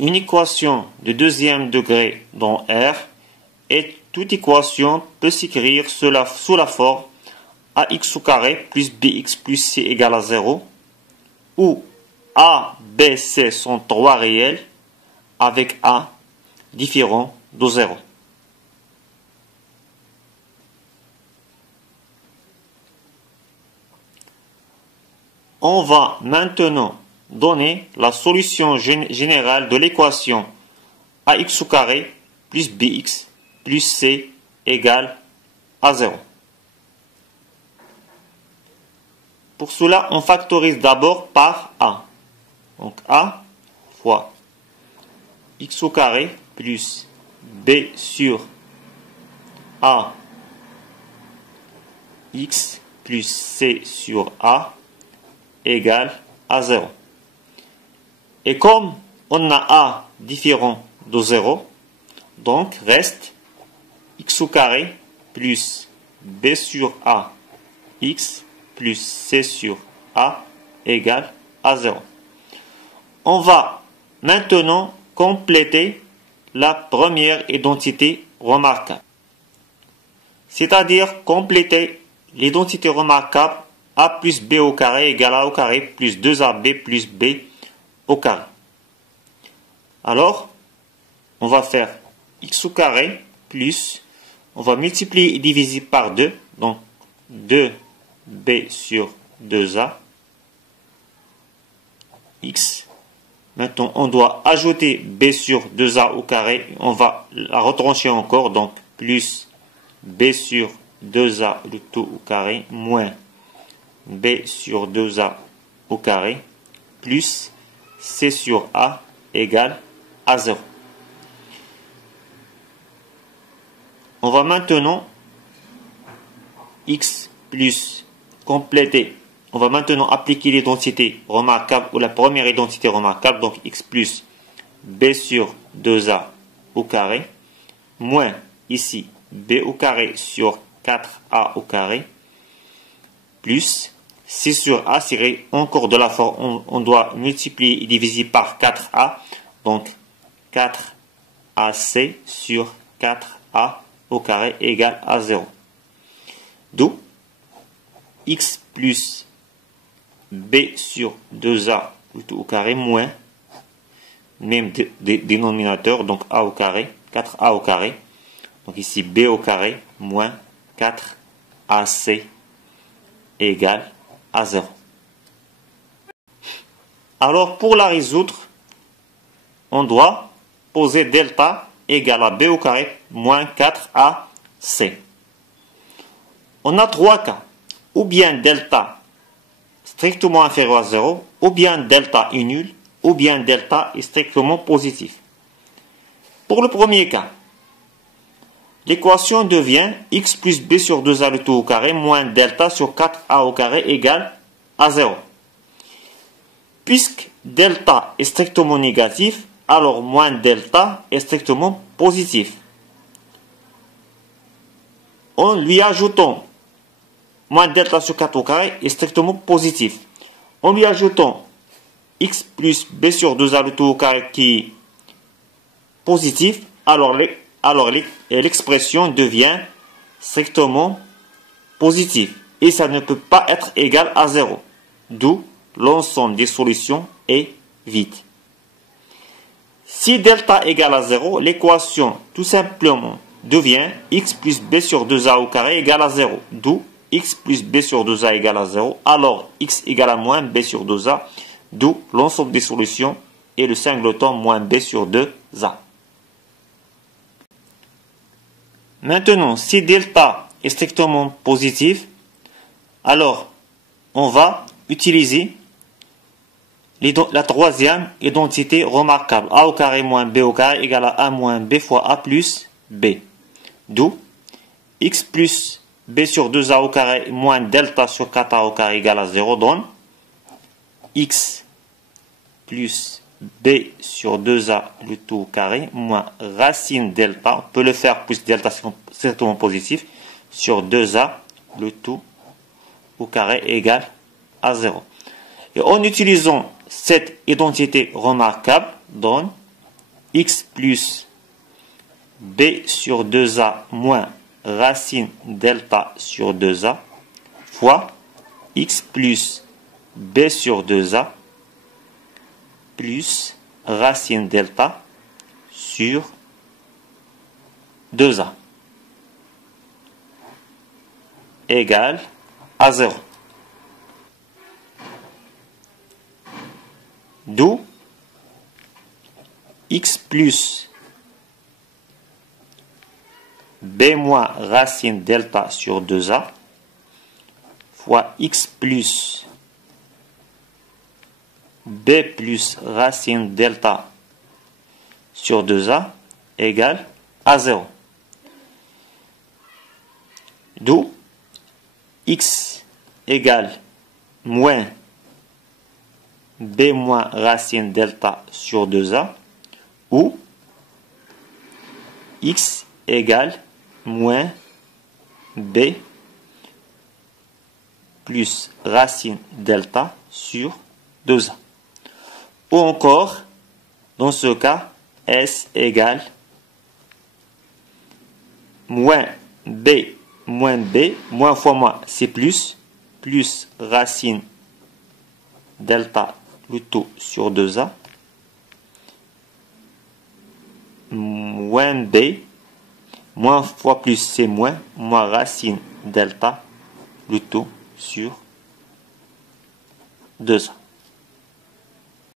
une équation de deuxième degré dans R et toute équation peut s'écrire sous la forme ax au carré plus bx plus c égale à 0 où a, b, c sont trois réels avec a différent de 0. On va maintenant donner la solution générale de l'équation ax au carré plus bx plus c égale à 0. Pour cela, on factorise d'abord par a. Donc a fois x au carré plus b sur a x plus c sur a égale à 0. Et comme on a a différent de 0, donc reste x au carré plus b sur a x plus c sur a égale à 0. On va maintenant compléter la première identité remarquable. C'est-à-dire compléter l'identité remarquable a plus b au carré égale a au carré plus 2ab plus b au carré. Alors, on va faire x au carré plus, on va multiplier et diviser par 2, donc 2b sur 2a x. Maintenant, on doit ajouter b sur 2a au carré, on va la retrancher encore, donc plus b sur 2a le tout au carré moins b sur 2a au carré plus c sur a égale à 0. On va maintenant x plus compléter. On va maintenant appliquer l'identité remarquable ou la première identité remarquable, donc x plus b sur 2a au carré moins ici b au carré sur 4a au carré plus c sur a serait encore de la forme, on doit multiplier et diviser par 4a, donc 4ac sur 4a au carré égale à 0. D'où x plus b sur 2a au carré moins, même dénominateur, donc a au carré, 4a au carré, donc ici b au carré moins 4ac égale à 0. Alors pour la résoudre, on doit poser delta égale à b au carré moins 4ac. On a trois cas, ou bien delta strictement inférieur à 0, ou bien delta est nul, ou bien delta est strictement positif. Pour le premier cas, l'équation devient x plus b sur 2a le tout au carré moins delta sur 4a au carré égale à 0. Puisque delta est strictement négatif, alors moins delta est strictement positif. En lui ajoutant moins delta sur 4 au carré est strictement positif. En lui ajoutant x plus b sur 2a le tout au carré qui est positif, alors l'expression devient strictement positive. Et ça ne peut pas être égal à 0. D'où l'ensemble des solutions est vide. Si delta égale à 0, l'équation tout simplement devient x plus b sur 2a au carré égale à 0. D'où x plus b sur 2a égale à 0. Alors x égale à moins b sur 2a. D'où l'ensemble des solutions est le singleton moins b sur 2a. Maintenant, si delta est strictement positif, alors on va utiliser la troisième identité remarquable. A au carré moins b au carré égale à a moins b fois a plus b. D'où x plus b sur 2a au carré moins delta sur 4a au carré égale à 0 donne x plus b sur 2a le tout au carré moins racine delta, on peut le faire plus delta c'est strictement positif, sur 2a le tout au carré égale à 0. Et en utilisant cette identité remarquable, donne x plus b sur 2a moins racine delta sur 2a fois x plus b sur 2a plus racine delta sur 2a égale à 0. D'où x plus b moins racine delta sur 2a fois x plus b plus racine delta sur 2a égale à 0. D'où x égale moins b moins racine delta sur 2a ou x égale moins b plus racine delta sur 2a. Ou encore, dans ce cas, S égale moins b, moins fois moins, c'est plus racine delta plutôt sur 2a, moins b, moins fois plus, c'est moins racine delta plutôt sur 2a.